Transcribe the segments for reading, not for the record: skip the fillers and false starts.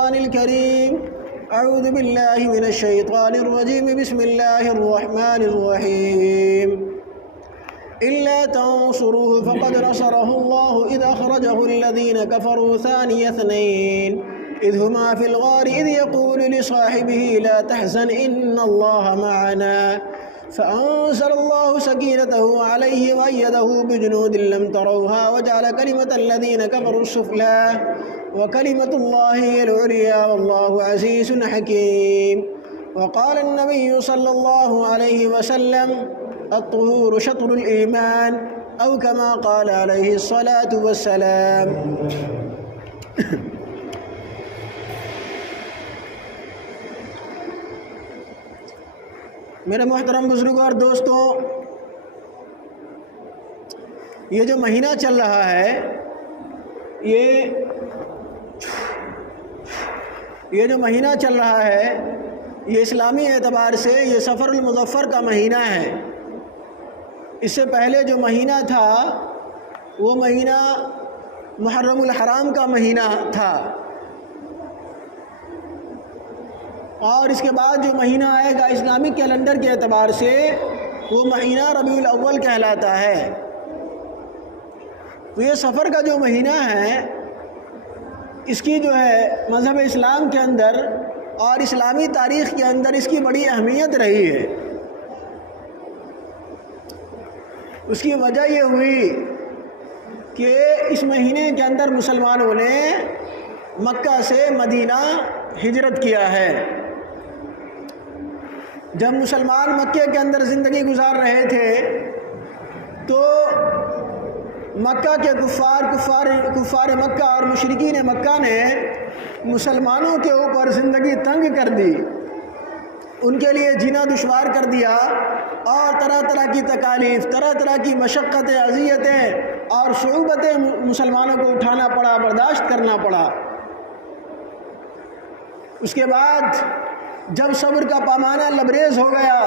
القرآن الكريم. أعوذ بالله من الشيطان الرجيم. بسم الله الرحمن الرحيم. إلا تنصروه فقد نصره الله إذ أخرجه الذين كفروا ثاني اثنين إذ هما في الغار إذ يقول لصاحبه لا تحزن إن الله معنا فأنزل الله سكينته عليه وأيده بجنود لم تروها وجعل كلمة الذين كفروا السفلى وكلمة الله هي العليا والله عزيز حكيم. وقال النبي صلى الله عليه وسلم الطهور شطر الإيمان أو كما قال عليه الصلاة والسلام. میرے محترم بزرگوں اور دوستوں، یہ جو مہینہ چل رہا ہے یہ جو مہینہ چل رہا ہے یہ اسلامی اعتبار سے یہ سفر المظفر کا مہینہ ہے. اس سے پہلے جو مہینہ تھا وہ مہینہ محرم الحرام کا مہینہ تھا، اور اس کے بعد جو مہینہ آئے گا اسلامک کیلنڈر کے اعتبار سے وہ مہینہ ربیع الاول کہلاتا ہے. تو یہ سفر کا جو مہینہ ہے اس کی جو ہے مذہب اسلام کے اندر اور اسلامی تاریخ کے اندر اس کی بڑی اہمیت رہی ہے. اس کی وجہ یہ ہوئی کہ اس مہینے کے اندر مسلمانوں نے مکہ سے مدینہ ہجرت کیا ہے. جب مسلمان مکے کے اندر زندگی گزار رہے تھے تو مکہ کے کفار مکہ اور مشرکین مکہ نے مسلمانوں کے اوپر زندگی تنگ کر دی، ان کے لیے جینا دشوار کر دیا، اور طرح طرح کی تکالیف، طرح طرح کی مشقتیں، اذیتیں اور صعوبتیں مسلمانوں کو اٹھانا پڑا، برداشت کرنا پڑا. اس کے بعد جب صبر کا پیمانہ لبریز ہو گیا،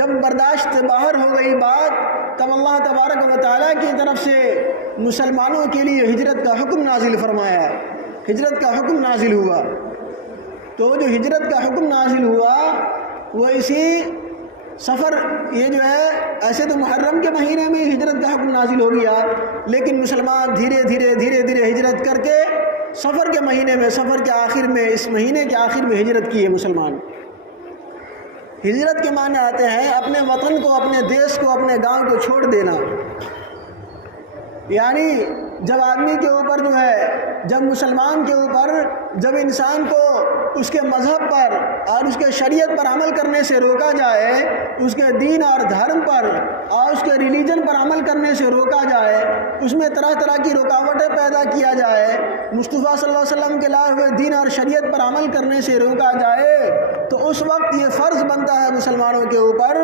جب برداشت سے باہر ہو گئی بات، تب اللہ تبارک و تعالیٰ کی طرف سے مسلمانوں کے لیے ہجرت کا حکم نازل فرمایا، ہجرت کا حکم نازل ہوا. تو جو ہجرت کا حکم نازل ہوا وہ اسی سفر، یہ جو ہے ایسے تو محرم کے مہینے میں ہجرت کا حکم نازل ہو گیا، لیکن مسلمان دھیرے دھیرے ہجرت کر کے سفر کے مہینے میں، سفر کے آخر میں، اس مہینے کے آخر میں ہجرت کی ہے مسلمان. ہجرت کے معنی آتے ہیں اپنے وطن کو، اپنے دیش کو، اپنے گاؤں کو چھوڑ دینا. یعنی جب آدمی کے اوپر جو ہے، جب مسلمان کے اوپر، جب انسان کو اس کے مذہب پر اور اس کے شریعت پر عمل کرنے سے روکا جائے، اس کے دین اور دھرم پر اور اس کے ریلیجن پر عمل کرنے سے روکا جائے، اس میں طرح طرح کی رکاوٹیں پیدا کیا جائے، مصطفیٰ صلی اللہ علیہ وسلم کے لائے ہوئے دین اور شریعت پر عمل کرنے سے روکا جائے، تو اس وقت یہ فرض بنتا ہے مسلمانوں کے اوپر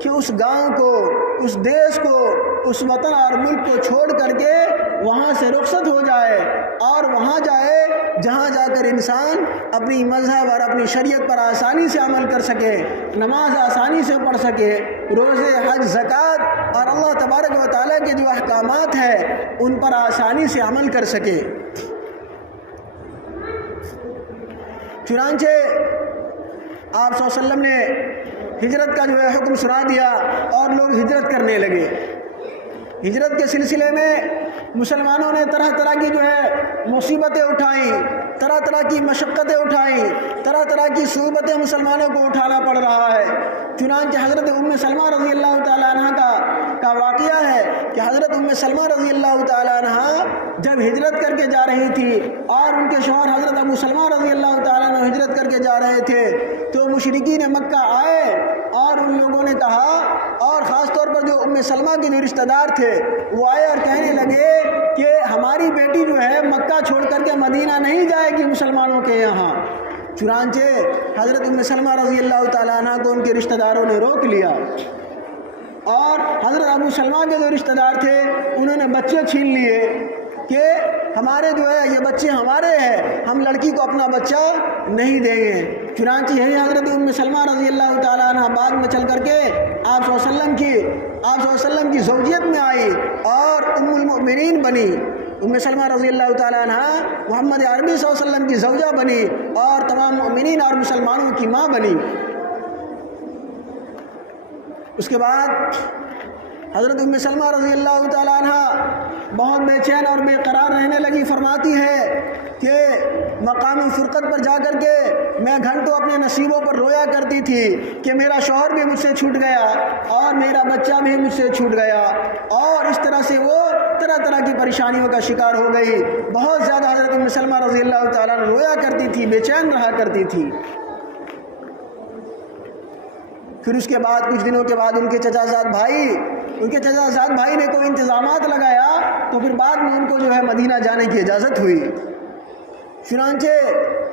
کہ اس گاؤں کو، اس دیش کو، اس وطن اور ملک کو چھوڑ کر کے وہاں سے رخصت ہو جائے اور وہاں جائے جہاں جا کر انسان اپنی مذہب اور اپنی شریعت پر آسانی سے عمل کر سکے، نماز آسانی سے پڑھ سکے، روزے، حج، زکوٰۃ اور اللہ تبارک و تعالیٰ کے جو احکامات ہیں ان پر آسانی سے عمل کر سکے. چنانچہ آپ صلی اللہ علیہ وسلم نے ہجرت کا جو ہے حکم سنا دیا اور لوگ ہجرت کرنے لگے. ہجرت کے سلسلے میں مسلمانوں نے طرح طرح کی جو ہے مصیبتیں اٹھائیں، طرح طرح کی مشقتیں اٹھائیں، طرح طرح کی صعوبتیں مسلمانوں کو اٹھانا پڑ رہا ہے. چنانچہ حضرت ام سلمہ رضی اللہ تعالیٰ عنہ کا واقعہ ہے کہ حضرت ام سلمہ رضی اللہ تعالیٰ عنہ جب ہجرت کر کے جا رہی تھی اور ان کے شوہر حضرت ابو سلمہ رضی اللہ تعالیٰ عنہ ہجرت کر کے جا رہے تھے، تو مشرکین مکہ آئے اور ان لوگوں نے کہا، اور خاص طور پر جو ام سلمہ کے جو رشتہ دار تھے وہ آئے اور کہنے لگے کہ ہماری بیٹی جو ہے مکہ چھوڑ کر کے مدینہ نہیں جائے گی مسلمانوں کے یہاں. چنانچہ حضرت ام سلمہ رضی اللہ تعالیٰ عنہ کو ان کے رشتہ داروں نے روک لیا، اور حضرت ابو سلمہ کے جو رشتہ دار تھے انہوں نے بچے چھین لیے کہ ہمارے جو ہے یہ بچے ہمارے ہیں، ہم لڑکی کو اپنا بچہ نہیں دیں گے. چنانچہ یہی حضرت ام سلمہ رضی اللہ تعالیٰ عنہ بعد میں چل کر کے آپ صلی اللہ علیہ وسلم کی زوجیت میں آئی اور ام المؤمنین بنی. ام سلمہ رضی اللہ تعالیٰ عنہ محمد عربی صلی اللہ علیہ وسلم کی زوجہ بنی اور تمام مومنین اور مسلمانوں کی ماں بنی۔ اس کے بعد حضرت ام سلمہ رضی اللہ تعالیٰ عنہ بہت بے چین اور بے قرار رہنے لگی۔ فرماتی ہے کہ مقام فرقت پر جا کر کے میں گھنٹوں اپنے نصیبوں پر رویا کرتی تھی کہ میرا شوہر بھی مجھ سے چھوٹ گیا اور میرا بچہ بھی مجھ سے چھوٹ گیا، اور اس طرح سے وہ طرح طرح کی پریشانیوں کا شکار ہو گئی۔ بہت زیادہ حضرت ام سلمہ رضی اللہ تعالیٰ عنہ رویا کرتی تھی، بے چین رہا کرتی تھی۔ پھر اس کے بعد کچھ دنوں کے بعد ان کے چچا زاد بھائی نے کوئی انتظامات لگایا، تو پھر بعد میں ان کو جو ہے مدینہ جانے کی اجازت ہوئی۔ چنانچہ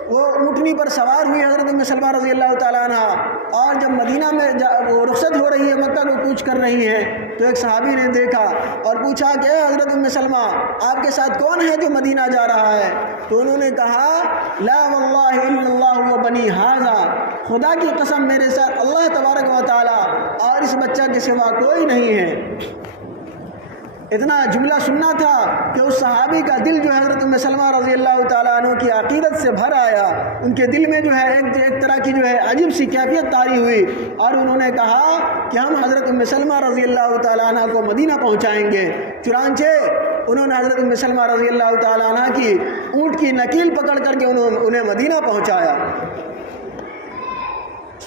وہ اونٹنی پر سوار ہوئی حضرت ام سلمہ رضی اللہ تعالیٰ عنہ، اور جب مدینہ میں وہ رخصت ہو رہی ہے، مکہ کو کوچ کر رہی ہیں، تو ایک صحابی نے دیکھا اور پوچھا کہ اے حضرت ام سلمہ، آپ کے ساتھ کون ہے جو مدینہ جا رہا ہے؟ تو انہوں نے کہا لا واللہ الا اللہ و بنی ھذا، خدا کی قسم میرے ساتھ اللہ تبارک و تعالیٰ اور اس بچہ کے سوا کوئی نہیں ہے۔ اتنا جملہ سننا تھا کہ اس صحابی کا دل جو حضرت ام سلمہ رضی اللہ تعالیٰ عنہ کی عقیدت سے بھر آیا۔ ان کے دل میں جو ہے ایک طرح کی جو ہے عجیب سی کیفیت طاری ہوئی، اور انہوں نے کہا کہ ہم حضرت ام سلمہ رضی اللہ تعالیٰ عنہ کو مدینہ پہنچائیں گے۔ چنانچہ انہوں نے حضرت ام سلمہ رضی اللہ تعالیٰ عنہ کی اونٹ کی نکیل پکڑ کر کے انہیں مدینہ پہنچایا۔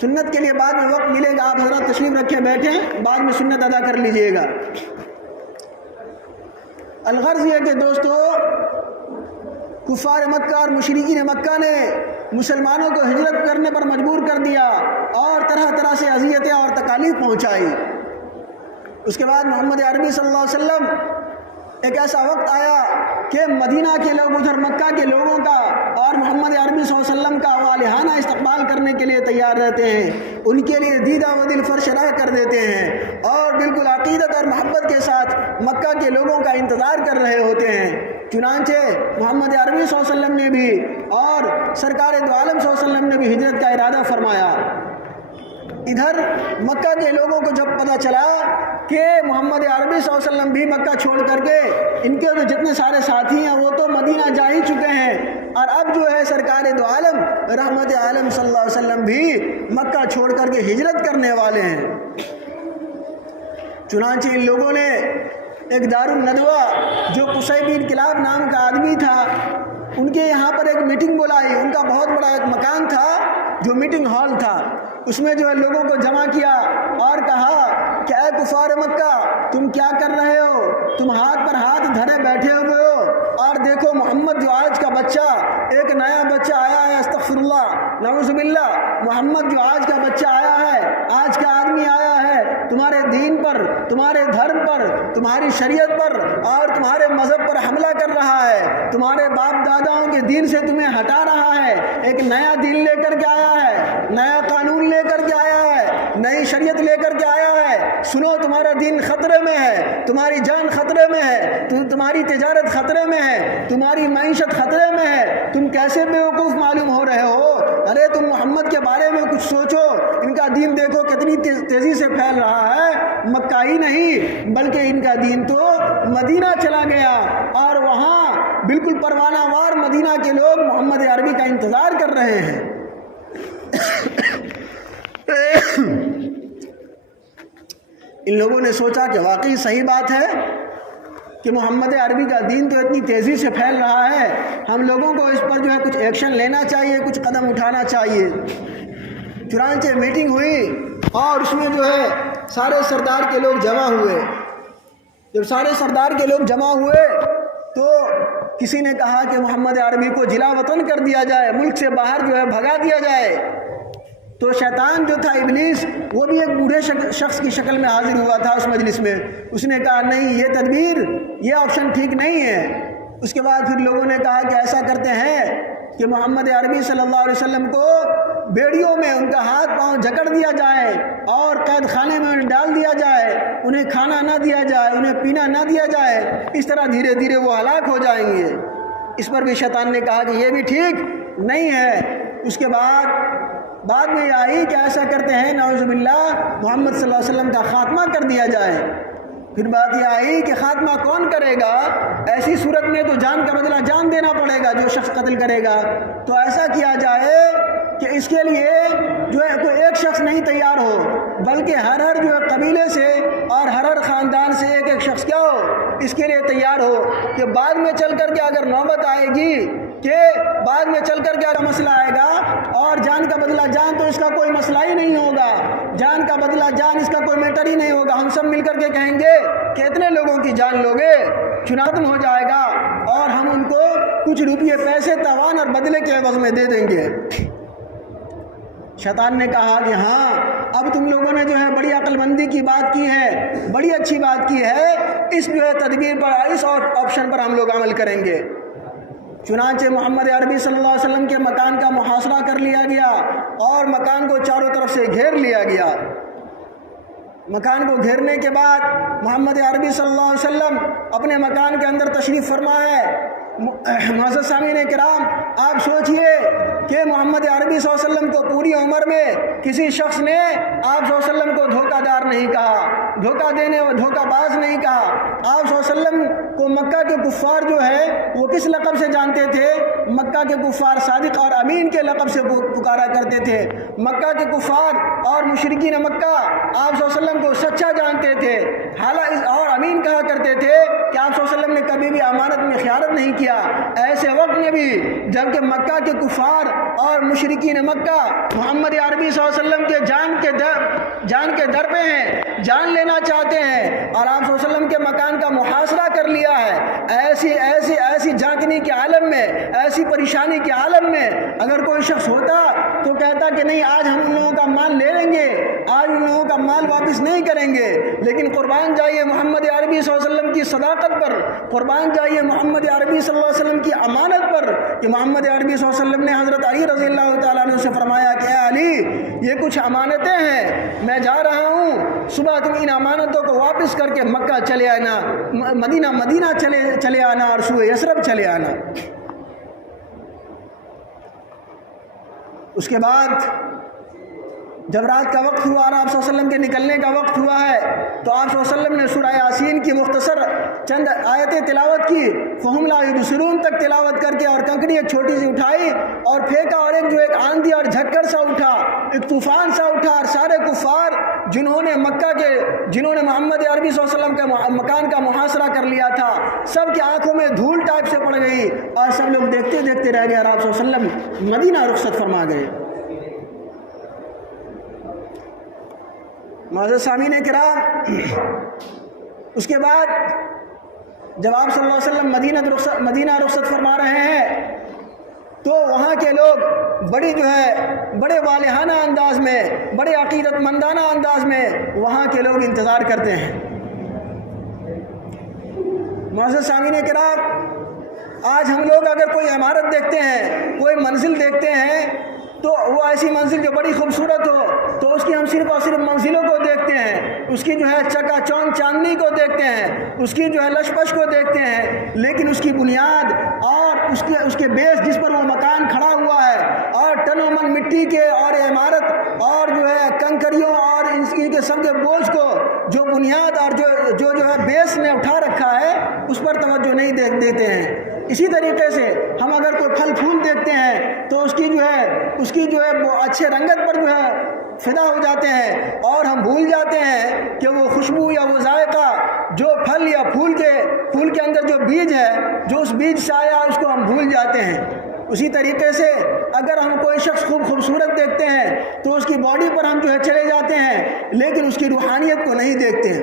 سنت کے لیے بعد میں وقت ملے گا، آپ حضرت تشریف رکھے بیٹھیں، بعد میں سنت ادا کر لیجئے گا۔ الغرض یہ کہ دوستو، کفار مکہ اور مشرکین مکہ نے مسلمانوں کو ہجرت کرنے پر مجبور کر دیا اور طرح طرح سے اذیتیں اور تکالیف پہنچائی۔ اس کے بعد محمد عربی صلی اللہ علیہ وسلم ایک ایسا وقت آیا کہ مدینہ کے لوگ ادھر مکہ کے لوگوں کا اور محمد عربی صلی اللہ علیہ وسلم کا والہانہ استقبال کرنے کے لیے تیار رہتے ہیں، ان کے لیے دیدہ و دل فرشراہ کر دیتے ہیں، اور بالکل عقیدت اور محبت کے ساتھ مکہ کے لوگوں کا انتظار کر رہے ہوتے ہیں۔ چنانچہ محمد عربی صلی اللہ علیہ وسلم نے بھی اور سرکار دو عالم صلی اللہ علیہ وسلم نے بھی ہجرت کا ارادہ فرمایا۔ ادھر مکہ کے لوگوں کو جب پتہ چلا کہ محمد عربی صلی اللہ علیہ وسلم بھی مکہ چھوڑ کر کے، ان کے جو جتنے سارے ساتھی ہیں وہ تو مدینہ جا ہی چکے ہیں، اور اب جو ہے سرکار دو عالم رحمت عالم صلی اللہ علیہ وسلم بھی مکہ چھوڑ کر کے ہجرت کرنے والے ہیں، چنانچہ ان لوگوں نے ایک دار الندوہ جو قصی بن کلاب نام کا آدمی تھا، ان کے یہاں پر ایک میٹنگ بلائی۔ ان کا بہت بڑا ایک مکان تھا جو میٹنگ ہال تھا، اس میں جو ہے لوگوں کو جمع کیا اور کہا کہ اے کفار مکہ، تم کیا کر رہے ہو؟ تم ہاتھ پر ہاتھ دھرے بیٹھے ہوئے ہو، اور دیکھو محمد جو آج کا بچہ، ایک نیا بچہ آیا ہے، استغفر اللہ نعوذ باللہ، محمد جو آج کا بچہ آیا ہے، آج کا آدمی آیا ہے، تمہارے دین پر، تمہارے دھرم پر، تمہاری شریعت پر اور تمہارے مذہب پر حملہ کر رہا ہے، تمہارے باپ داداؤں کے دین سے تمہیں ہٹا رہا ہے، ایک نیا دین لے کر کے آیا ہے، نیا قانون لے کر کے آیا ہے، نئی شریعت لے کر کے آیا ہے، سنو تمہارا دین خطرے میں ہے، تمہاری جان خطرے میں ہے، تمہاری تجارت خطرے میں ہے، تمہاری معیشت خطرے میں ہے، تم کیسے بیوقوف معلوم ہو رہے ہو؟ ارے تم محمد کے بارے میں کچھ سوچو، ان کا دین دیکھو کتنی تیزی سے پھیل رہا ہے، مکہ ہی نہیں بلکہ ان کا دین تو مدینہ چلا گیا، اور وہاں بالکل پروانہ وار مدینہ کے لوگ محمد عربی کا انتظار کر رہے ہیں۔ ان لوگوں نے سوچا کہ واقعی صحیح بات ہے کہ محمد عربی کا دین تو اتنی تیزی سے پھیل رہا ہے، ہم لوگوں کو اس پر جو ہے کچھ ایکشن لینا چاہیے، کچھ قدم اٹھانا چاہیے۔ چنانچہ میٹنگ ہوئی اور اس میں جو ہے سارے سردار کے لوگ جمع ہوئے۔ جب سارے سردار کے لوگ جمع ہوئے تو کسی نے کہا کہ محمد عربی کو جلا وطن کر دیا جائے، ملک سے باہر جو ہے بھگا دیا جائے۔ تو شیطان جو تھا ابلیس، وہ بھی ایک بوڑھے شخص کی شکل میں حاضر ہوا تھا اس مجلس میں، اس نے کہا نہیں، یہ تدبیر، یہ آپشن ٹھیک نہیں ہے۔ اس کے بعد پھر لوگوں نے کہا کہ ایسا کرتے ہیں کہ محمد عربی صلی اللہ علیہ وسلم کو بیڑیوں میں ان کا ہاتھ پاؤں جکڑ دیا جائے اور قید خانے میں انہیں ڈال دیا جائے، انہیں کھانا نہ دیا جائے، انہیں پینا نہ دیا جائے، اس طرح دھیرے دھیرے وہ ہلاک ہو جائیں گے۔ اس پر بھی شیطان نے کہا کہ یہ بھی ٹھیک نہیں ہے۔ اس کے بعد میں یہ آئی کہ ایسا کرتے ہیں نعوذ باللہ محمد صلی اللہ علیہ وسلم کا خاتمہ کر دیا جائے۔ پھر بات یہ آئی کہ خاتمہ کون کرے گا؟ ایسی صورت میں تو جان کا بدلہ جان دینا پڑے گا جو شخص قتل کرے گا۔ تو ایسا کیا جائے کہ اس کے لیے جو ہے کوئی ایک شخص نہیں تیار ہو، بلکہ ہر جو ہے قبیلے سے اور ہر خاندان سے ایک شخص کیا ہو، اس کے لیے تیار ہو کہ بعد میں چل کر کے اگر نوبت آئے گی کہ بعد میں چل کر کے اگر مسئلہ آئے گا اور جان کا بدلہ جان تو اس کا کوئی مسئلہ ہی نہیں ہوگا، جان کا بدلہ جان اس کا کوئی میٹر ہی نہیں ہوگا، ہم سب مل کر کے کہیں گے کہ اتنے لوگوں کی جان لوگے، چناتم ہو جائے گا اور ہم ان کو کچھ روپیے پیسے تاوان اور بدلے کے عوض میں دے دیں گے۔ شیطان نے کہا کہ ہاں اب تم لوگوں نے جو ہے بڑی عقل مندی کی بات کی ہے، بڑی اچھی بات کی ہے، اس جو ہے تدبیر پر، اس آپشن پر ہم لوگ عمل کریں گے۔ چنانچہ محمد عربی صلی اللہ علیہ وسلم کے مکان کا محاصرہ کر لیا گیا اور مکان کو چاروں طرف سے گھیر لیا گیا۔ مکان کو گھیرنے کے بعد محمد عربی صلی اللہ علیہ وسلم اپنے مکان کے اندر تشریف فرما ہے۔ معزز سامعین کرام، آپ سوچئے کہ محمد عربی صلی اللہ علیہ وسلم کو پوری عمر میں کسی شخص نے آپ صلی اللہ علیہ وسلم کو دھوکہ دار نہیں کہا، دھوکہ دینے اور دھوکہ باز نہیں کہا۔ آپ صلی اللہ علیہ وسلم کو مکہ کے کفار جو ہے وہ کس لقب سے جانتے تھے؟ مکہ کے کفار صادق اور امین کے لقب سے پکارا کرتے تھے۔ مکہ کے کفار اور مشرکین مکہ آپ صلی اللہ علیہ وسلم کو سچا جانتے تھے، حالانکہ اور امین کہا کرتے تھے کہ آپ صلی اللہ علیہ وسلم نے کبھی بھی امانت میں خیانت نہیں کیا۔ ایسے وقت میں بھی جب کہ مکہ کے کفار اور مشرکین مکہ محمد عربی صلی اللہ علیہ وسلم کے جان کے در پہ ہیں، جان لینا چاہتے ہیں اور آپ صلی اللہ علیہ وسلم کے مکان کا محاصرہ کر لیا ہے، ایسی جھانکنے کے عالم میں، ایسی پریشانی کے عالم میں اگر کوئی شخص ہوتا تو کہتا کہ نہیں، آج ہم ان لوگوں کا مال لے لیں گے، آج ان لوگوں کا مال واپس نہیں کریں گے۔ لیکن قربان جائیے محمد عربی صلی اللہ علیہ وسلم کی صداقت پر، قربان جائیے محمد عربی صلی اللہ علیہ وسلم کی امانت پر کہ محمد عربی صلی اللہ علیہ وسلم نے حضرت علی رضی اللہ تعالیٰ عنہ سے فرمایا کہ اے علی، یہ کچھ امانتیں ہیں، میں جا رہا ہوں، صبح تم ان امانتوں کو واپس کر کے مکہ چلے آنا، مدینہ چلے آنا اور سوئے یثرب چلے آنا۔ اس کے بعد جب رات کا وقت ہوا اور آپ صلی اللہ علیہ وسلم کے نکلنے کا وقت ہوا ہے تو آپ صلی اللہ علیہ وسلم نے سورہ یاسین کی مختصر چند آیتیں تلاوت کی، فَهُمْ لَا يُبْصِرُونَ تک تلاوت کر کے، اور کنکڑی ایک چھوٹی سی اٹھائی اور پھینکا اور ایک آندھی اور جھکڑ سا اٹھا، ایک طوفان سا اٹھا اور سارے کفار جنہوں نے محمد عربی صلی اللہ علیہ وسلم کے مکان کا محاصرہ کر لیا تھا، سب کی آنکھوں میں دھول ٹائپ سے پڑ گئی اور سب لوگ دیکھتے دیکھتے رہ گئے اور آپ صلی اللہ علیہ وسلم مدینہ رخصت فرما گئے۔ معزز سامعین کرام، اس کے بعد جب آپ صلی اللہ علیہ وسلم مدینہ رخصت فرما رہے ہیں تو وہاں کے لوگ بڑے والہانہ انداز میں، بڑے عقیدت مندانہ انداز میں وہاں کے لوگ انتظار کرتے ہیں۔ معزز سامعین کرام، آج ہم لوگ اگر کوئی عمارت دیکھتے ہیں، کوئی منزل دیکھتے ہیں تو وہ ایسی منزل جو بڑی خوبصورت ہو تو اس کی ہم صرف اور صرف منزلوں کو دیکھتے ہیں، اس کی جو ہے چکا چوند چاندنی کو دیکھتے ہیں، اس کی جو ہے لش پش کو دیکھتے ہیں، لیکن اس کی بنیاد اور اس کے بیس جس پر وہ مکان کھڑا ہوا ہے اور ٹن و من مٹی کے اور عمارت اور جو ہے کنکریوں اور ان کے سب کے بوجھ کو جو بنیاد اور جو ہے بیس نے اٹھا رکھا ہے اس پر توجہ نہیں دیتے ہیں۔ اسی طریقے سے ہم اگر کوئی پھل پھول دیکھتے ہیں تو اس کی جو ہے وہ اچھے رنگت پر جو ہے فدا ہو جاتے ہیں اور ہم بھول جاتے ہیں کہ وہ خوشبو یا وہ ذائقہ جو پھل یا پھول کے اندر جو بیج ہے، جو اس بیج سے آیا اس کو ہم بھول جاتے ہیں۔ اسی طریقے سے اگر ہم کوئی شخص خوبصورت دیکھتے ہیں تو اس کی باڈی پر ہم جو ہے چلے جاتے ہیں لیکن اس کی روحانیت کو نہیں دیکھتے ہیں۔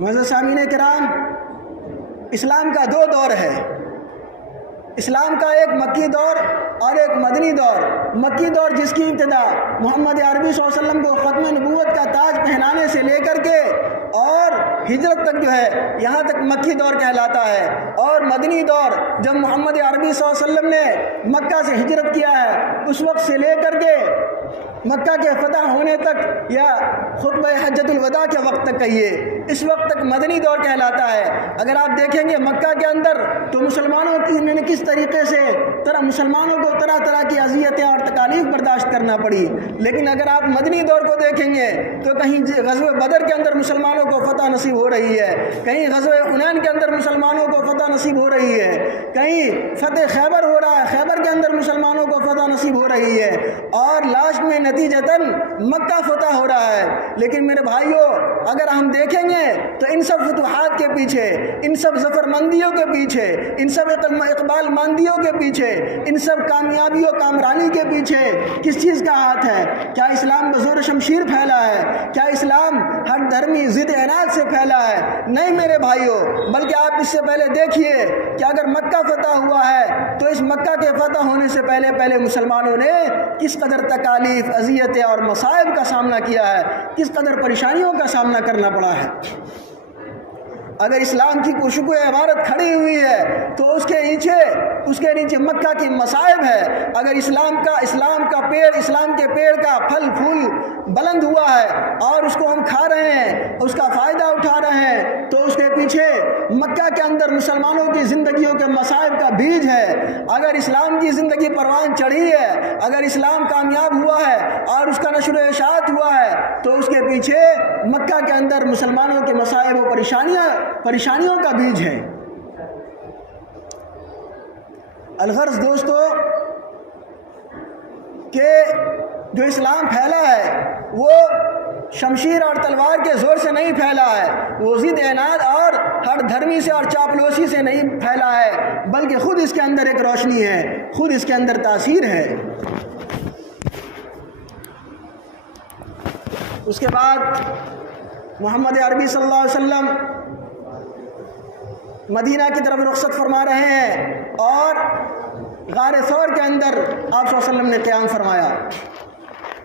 معزز سامعین کرام، اسلام کا دو دور ہے، اسلام کا ایک مکی دور اور ایک مدنی دور۔ مکی دور جس کی ابتدا محمد عربی صلی اللہ علیہ وسلم کو ختم نبوت کا تاج پہنانے سے لے کر کے اور ہجرت تک جو ہے یہاں تک مکی دور کہلاتا ہے، اور مدنی دور جب محمد عربی صلی اللہ علیہ وسلم نے مکہ سے ہجرت کیا ہے اس وقت سے لے کر کے مکہ کے فتح ہونے تک یا خطبہ حجۃ الوداع کے وقت تک کہیے، اس وقت تک مدنی دور کہلاتا ہے۔ اگر آپ دیکھیں گے مکہ کے اندر تو مسلمانوں نے کس طریقے سے مسلمانوں کو طرح طرح کی اذیتیں اور تکالیف برداشت کرنا پڑی، لیکن اگر آپ مدنی دور کو دیکھیں گے تو کہیں غزوہ بدر کے اندر مسلمانوں کو فتح نصیب ہو رہی ہے، کہیں غزوہ حنین کے اندر مسلمانوں کو فتح نصیب ہو رہی ہے، کہیں فتح خیبر ہو رہا ہے، خیبر کے اندر مسلمانوں کو فتح نصیب ہو رہی ہے، اور لاسٹ میں نتیجتاً مکہ فتح ہو رہا ہے۔ لیکن میرے بھائیوں، اگر ہم دیکھیں گے تو ان سب فتوحات کے پیچھے، ان سب ظفر مندیوں کے پیچھے، ان سب اقبال مندیوں کے پیچھے، ان سب کامیابی و کامرانی کے پیچھے کس چیز کا ہاتھ ہے؟ کیا اسلام بزور شمشیر پھیلا ہے؟ کیا اسلام ہر دھرمی ضد عناد سے پھیلا ہے؟ نہیں میرے بھائیوں، بلکہ آپ اس سے پہلے دیکھیے کہ اگر مکہ فتح ہوا ہے تو اس مکہ کے فتح ہونے سے پہلے مسلمانوں نے کس قدر تکالیف، اذیتیں اور مصائب کا سامنا کیا ہے، کس قدر پریشانیوں کا سامنا کرنا پڑا ہے۔ اگر اسلام کی کوشش عمارت کھڑی ہوئی ہے تو اس کے نیچے مکہ کی مصائب ہے۔ اگر اسلام کا پیڑ، اسلام کے پیڑ کا پھل پھول بلند ہوا ہے اور اس کو ہم کھا رہے ہیں، اس کا فائدہ اٹھا رہے ہیں، تو اس کے پیچھے مکہ کے اندر مسلمانوں کی زندگیوں کے مصائب کا بیج ہے۔ اگر اسلام کی زندگی پروان چڑھی ہے، اگر اسلام کامیاب ہوا ہے اور اس کا نشر و اشاعت ہوا ہے، تو اس کے پیچھے مکہ کے اندر مسلمانوں کے مصائب و پریشانیوں کا بیج ہے۔ الغرض دوستو کہ جو اسلام پھیلا ہے وہ شمشیر اور تلوار کے زور سے نہیں پھیلا ہے، وہ ضد عناد اور ہر دھرمی سے اور چاپلوسی سے نہیں پھیلا ہے، بلکہ خود اس کے اندر ایک روشنی ہے، خود اس کے اندر تاثیر ہے۔ اس کے بعد محمد عربی صلی اللہ علیہ وسلم مدینہ کی طرف رخصت فرما رہے ہیں اور غار ثور کے اندر آپ صلی اللہ علیہ وسلم نے قیام فرمایا۔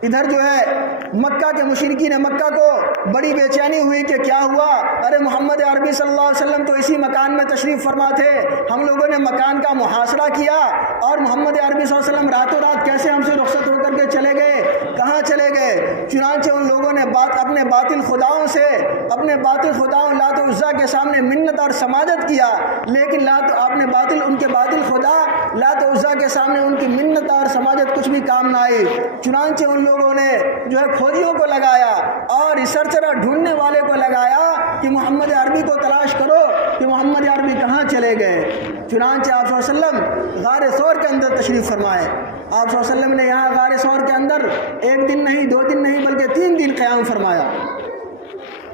ادھر جو ہے مکہ کے مشرکین مکہ کو بڑی بے چینی ہوئی کہ کیا ہوا، ارے محمد عربی صلی اللہ علیہ وسلم تو اسی مکان میں تشریف فرما تھے، ہم لوگوں نے مکان کا محاصرہ کیا اور محمد عربی صلی اللہ علیہ وسلم راتوں رات کیسے ہم سے رخصت ہو کر کے چلے گئے، کہاں چلے گئے؟ چنانچہ ان لوگوں نے اپنے باطل خداؤں لات و عزا کے سامنے منت اور سماجت کیا، لیکن ان کے باطل خدا لات و عزا کے سامنے ان کی منت اور سماجت کچھ بھی کام نہ آئی۔ چنانچہ ان لوگوں نے جو ہے کھوجیوں کو لگایا اور ریسرچر ڈھونڈنے والے کو لگایا کہ محمد عربی کو تلاش کرو کہ محمد عربی کہاں چلے گئے۔ چنانچہ آپ صلی اللہ علیہ وسلم غار ثور کے اندر تشریف فرمائے۔ آپ صلی اللہ علیہ وسلم نے یہاں غار ثور کے اندر 1 دن نہیں، 2 دن نہیں، بلکہ 3 دن قیام فرمایا۔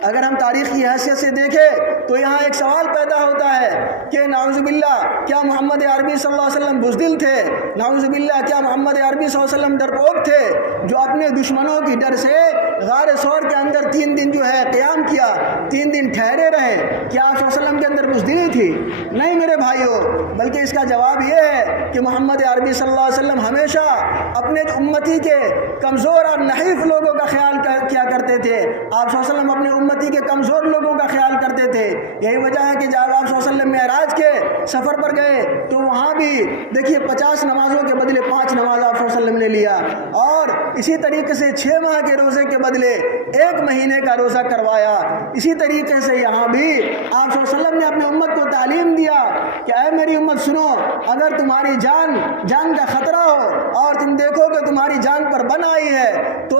اگر ہم تاریخ کی حیثیت سے دیکھیں تو یہاں ایک سوال پیدا ہوتا ہے کہ نعوذ باللہ کیا محمد عربی صلی اللہ علیہ وسلم بزدل تھے؟ نعوذ باللہ کیا محمد عربی صلی اللہ علیہ وسلم ڈرپوک تھے جو اپنے دشمنوں کی ڈر سے غار ثور کے اندر 3 دن جو ہے قیام کیا، 3 دن ٹھہرے رہے؟ کیا آپ صلی اللہ علیہ وسلم کے اندر بزدلی تھی؟ نہیں میرے بھائیوں، بلکہ اس کا جواب یہ ہے کہ محمد عربی صلی اللہ علیہ وسلم ہمیشہ اپنے امتی کے کمزور اور نحیف لوگوں کا خیال کیا کرتے تھے۔ آپ صلی اللہ علیہ وسلم اپنے امتی کے کمزور لوگوں کا خیال کرتے تھے۔ یہی وجہ ہے کہ جب آپ صلی اللہ علیہ وسلم معراج کے سفر پر گئے تو وہاں بھی دیکھیے 50 نمازوں کے بدلے 5 نماز آپ صلی اللہ علیہ وسلم نے لیا، اور اسی طریقے سے 6 ماہ کے روزے کے بدلے 1 مہینے کا روزہ کروایا۔ اسی طریقے سے یہاں بھی آپ صلی اللہ علیہ وسلم نے اپنے امت کو تعلیم دیا کہ اے میری امت سنو، اگر تمہاری جان کا خطرہ ہو اور تم دیکھو کہ تمہاری جان پر بن آئی ہے تو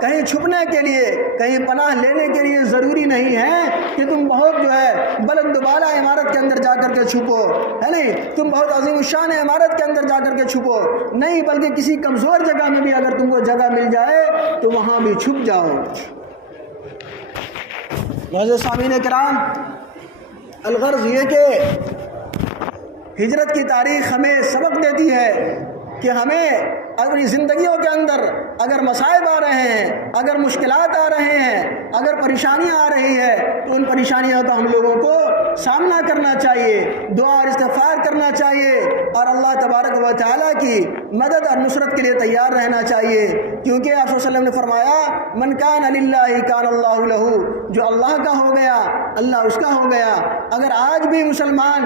کہیں چھپنے کے لیے، کہیں پناہ لینے کے لیے ضروری نہیں ہے کہ تم بہت جو ہے بلند بالا عمارت کے اندر جا کر کے چھپو، ہے نہیں، تم بہت عظیم الشان عمارت کے اندر جا کر کے چھپو، نہیں، بلکہ کسی کمزور جگہ میں بھی اگر تم کو جگہ مل جائے تو وہاں بھی چھپ جاؤ۔ معزز سامعین کرام، الغرض یہ کہ ہجرت کی تاریخ ہمیں سبق دیتی ہے کہ ہمیں اپنی زندگیوں کے اندر اگر مصائب آ رہے ہیں، اگر مشکلات آ رہے ہیں، اگر پریشانیاں آ رہی ہے تو ان پریشانیوں کا ہم لوگوں کو سامنا کرنا چاہیے، دعا اور استغفار کرنا چاہیے اور اللہ تبارک و تعالیٰ کی مدد اور نصرت کے لیے تیار رہنا چاہیے، کیونکہ آپ صلی اللہ علیہ وسلم نے فرمایا من کان للہ کان اللہ لہ، جو اللہ کا ہو گیا اللہ اس کا ہو گیا۔ اگر آج بھی مسلمان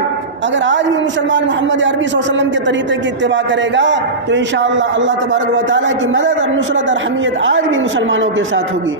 محمد عربی صلی اللہ علیہ وسلم کے طریقے کی اتباع کرے گا تو انشاءاللہ اللہ تبارک و تعالیٰ کی مدد اور نصرت اور حمیت آج بھی مسلمانوں کے ساتھ ہوگی۔